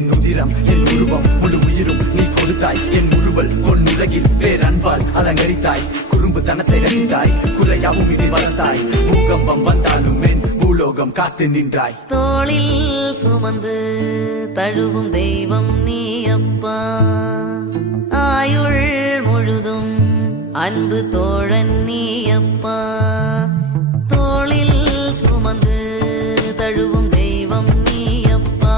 என் உதிரம் என் உருவம் முழு உயிரும் நீ கொடுத்தாய் என் உருவல் பொன்னுலகில் பேரன்பால் அலங்கரித்தாய் குறும்பு தனத்தை ரசித்தாய் குறையாவும் இடி வளர்த்தாய் பூகம்பம் வந்தாலும் என் பூலோகம் காத்து நின்றாய் தோளில் சுமந்து தழுவும் தெய்வம் நீ அப்பா ஆயுள் முழுதும் அன்பு தோழன் நீ அப்பா தோளில் சுமந்து தழுவும் தெய்வம் நீ அப்பா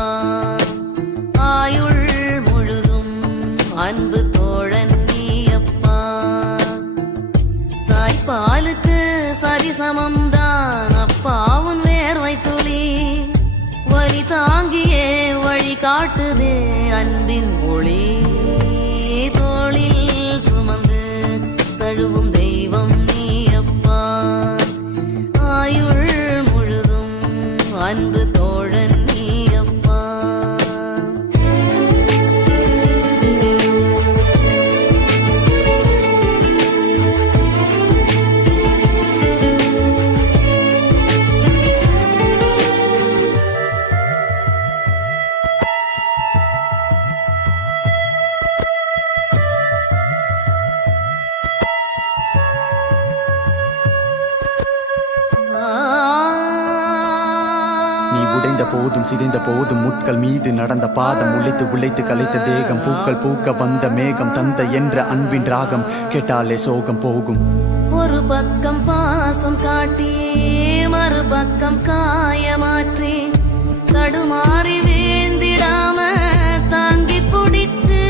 ஆயுள் முழுதும் அன்பு தோழன் நீ அப்பா தாய்ப்பாலுக்கு சரிசமம்தான் அப்பாவும் வேர்வை துளி வலி தாங்கியே வழி காட்டுதே அன்பின் ஒளி தோளில் சுமந்து தழுவும் தெய்வம் நீ அப்பா ஆயுள் முழுதும் அன்பு தோழன் நீ அப்பா உடைந்த போதும் சிதைந்த போதும் முட்கள் மீது நடந்த பாதம் உழைத்து கலைத்த தேகம் பூக்கள் பூக்க வந்த மேகம் தந்த என்ற அன்பின் ராகம் கேட்டாலே சோகம் போகும் ஒரு பக்கம் பாசம் காட்டி மறுபக்கம் காயமாற்றி தடுமாறி வீழ்ந்திடாம தாங்கி பிடிச்சு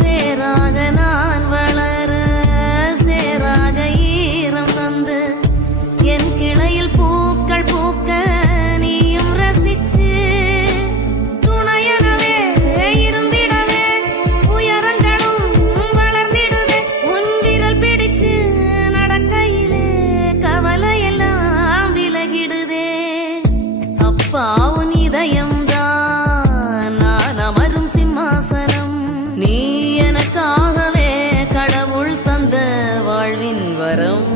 வேறாக நான் வளர சேராக ஈரம் தந்து என் கிளையில் பூக்கள் பூக்க நீயும் ரசிச்சு துணையனவே இருந்திடவே உயரங்களும் வளர்ந்திடுவே உன் விரல் பிடிச்சு நடக்கையிலே கவலையெல்லாம் விலகிடுதே அப்பா உன் இதயம்தான் நான் அமரும் சிம்மாசனம் நீ எனக்காகவே கடவுள் தந்த வாழ்வின் வரம்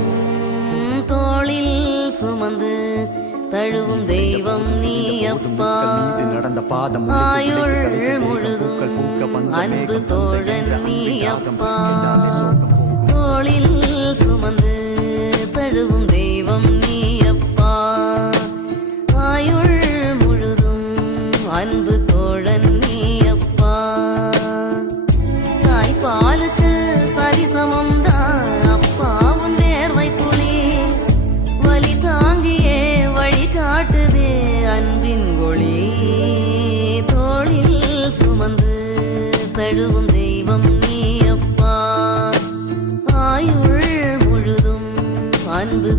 தோளில் சுமந்து தழுவும் தெய்வம் நீ அப்பா ஆயுள் முழுதும் அன்பு தோழன் நீ அப்பா தோளில் சுமந்து தழுவும் தெய்வம் நீ அப்பா ஆயுள் முழுதும் அன்பு தோழன் நீ அப்பா தாய்ப்பாலுக்கு சரிசமம் தான் அப்பாவும் வேர்வை துளி வலி தாங்கியே வழி காட்டுதே அன்பின் ஒளி தோளில் சுமந்து தழுவும் தெய்வம் நீ அப்பா ஆயுள் முழுதும் அன்பு